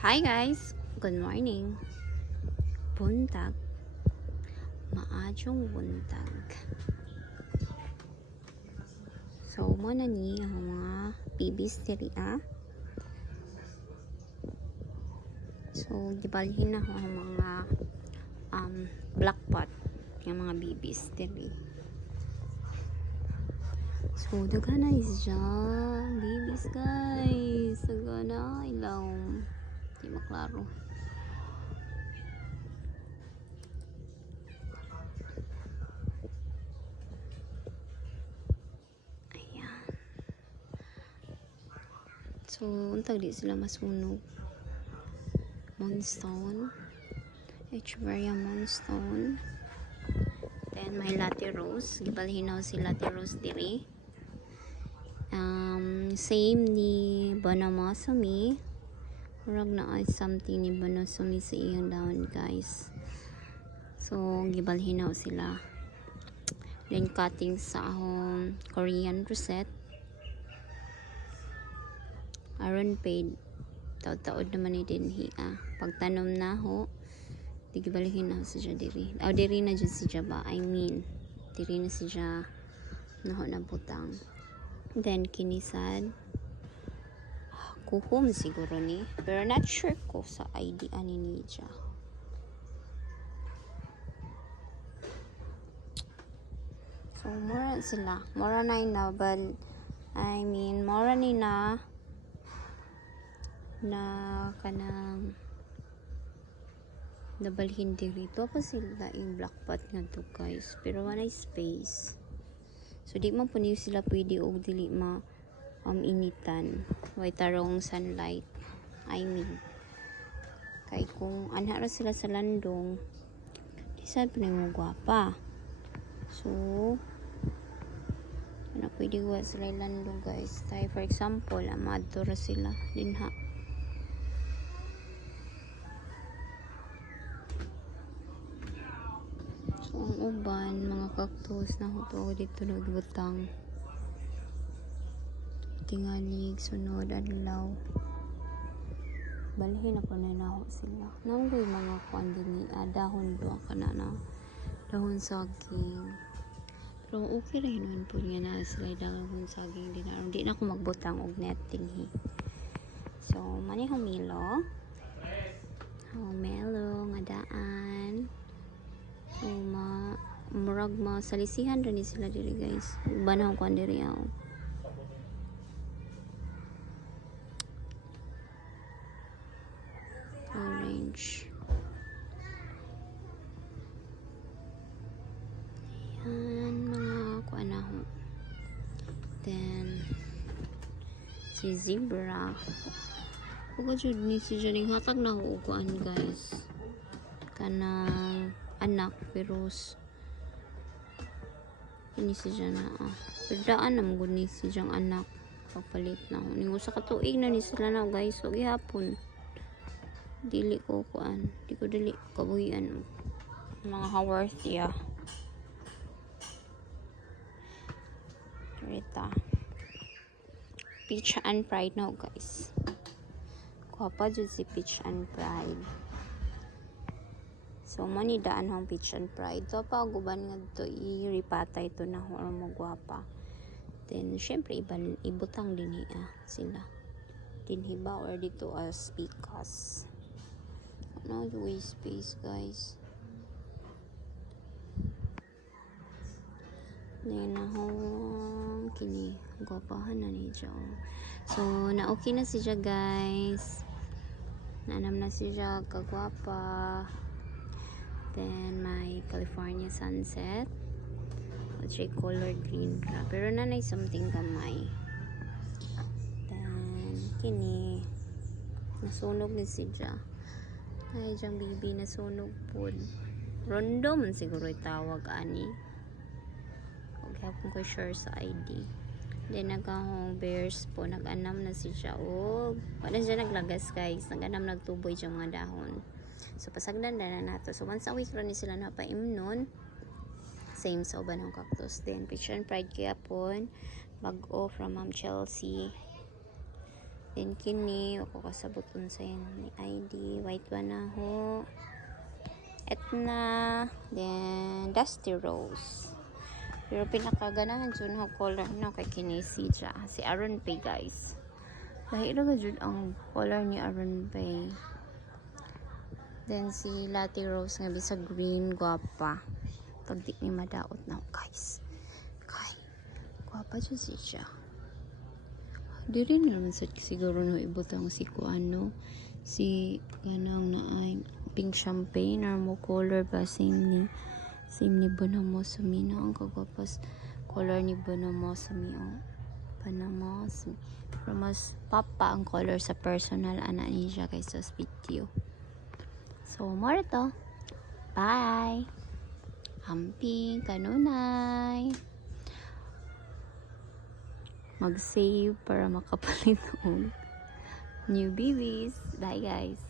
Hi guys! Good morning. Buntag. Maadjong buntag. So, mo na ni ang mga babies diri So, gibalhin na ang mga black pot yung mga babies diri. So, daghan na siya. Babies guys. Daghan na ilaw. Di maklaro. Ayan. So, untag di sila masunog. Moonstone. Echeveria moonstone. Then, may latte rose. Gibalhinaw si latte rose diri. Same ni Bonomosome. Murag na ay something ni Bonomosome sa iyang daon guys. So, gibalhinaw sila. Then, cutting sa akong Korean rosette. Aron paid. Taod-taod naman ni dinhi pagtanom na ho. Di gibalhinaw siya diri. Diri na dyan siya ba? I mean, diri na siya naho na butang. Then, kinisad. Kuhom siguro ni. Pero not sure ko sa ID ani niya. So, mura sila. Mura na na, but I mean, mura ni na kanang nabalhin dito pa sila yung black pot nga to guys. Pero wala space. So, di man po niyo sila pwede o dili initan. Way tarong sunlight. I mean. Kay kung anhara sila sa landong, di saan pa mo gwapa. So, pwede gawa sila landong guys. Tayo for example, amadura sila dinha. So, ang uban, mga cactus na huto dito nagbutang. Tingalig, sunod, adlaw. Balhin ako na naho sila. Nanggoy mga kuan din dahon do ka na dahon saging. Pero okay rin naman po niya na sila dahon saging din. Hindi na ako magbutang og netting So, mani humilo. Humelo, ngadaan. So, murag salisihan rin sila diri guys. Banaw ko diri orange. Ayan, mga kuanaho. Then, si zebra. Huwag jud ni si Janing hatag na huuguan guys. Kanang anak, pero ini si Jana pero daan na magod ni si Jang anak papalit na ako ningo sa katuig na ni sila na guys so gihapon dili ko kuan di ko dili kabuhian mga haworthia Rita Peach and Pride no guys kuha jud si Peach and Pride. So, mani daan hong Peach and Pride. So, guban nga ito, i-ripatay ito na horong magwapa. Then, syempre, ibutang din sila. Dinhiba or dito as pikas. Ano, waste space, guys. Then, kini, gwapahan na niya. So, na-okay na siya, guys. Naanam na siya, kagwapa. Then, may California sunset. Which ay color green ra. Pero nanay something gamay. Then, kini. Nasunog ni siya. Ay, diyang baby nasunog po. Rondo man siguro itawag ani. Huwag hapon ko sure sa ID. Then, nagkahong bears po. Nag-anam na siya. Wala siya naglagas guys. Nag-anam nagtuboy diyang mga dahon. So, pasagdan na nato. So, once a week rin sila napaimnon. Same sa uban ng cactus. Then, Peach and Pride kaya po. Bag-o from Ma'am Chelsea. Then kini ako kasabot unsa yan ni ID, white one na ho. Etna, then Dusty Rose. Pero pinakaganahan jud na color na kay kini si Aaron Pay, guys. Lahi ra jud ang color ni Aaron Pay. Then si Latte Rose nga bisag green, guwapa. Pag di ni madaot na, guys. Kay guwapa jud siya. Diri naman sa siguro no ibutang si kuano, si ganang na ay pink champagne or mo color ba same ni Bonamo Sumi na ang kagwapas color ni Bonamo Sumi o Bonamo Sumi. Pero mas papa ang color sa personal ana ni siya kaysa sa video. So more to. Bye. Amping kanunay. Mag-save para makapalit ng new babies. Bye guys.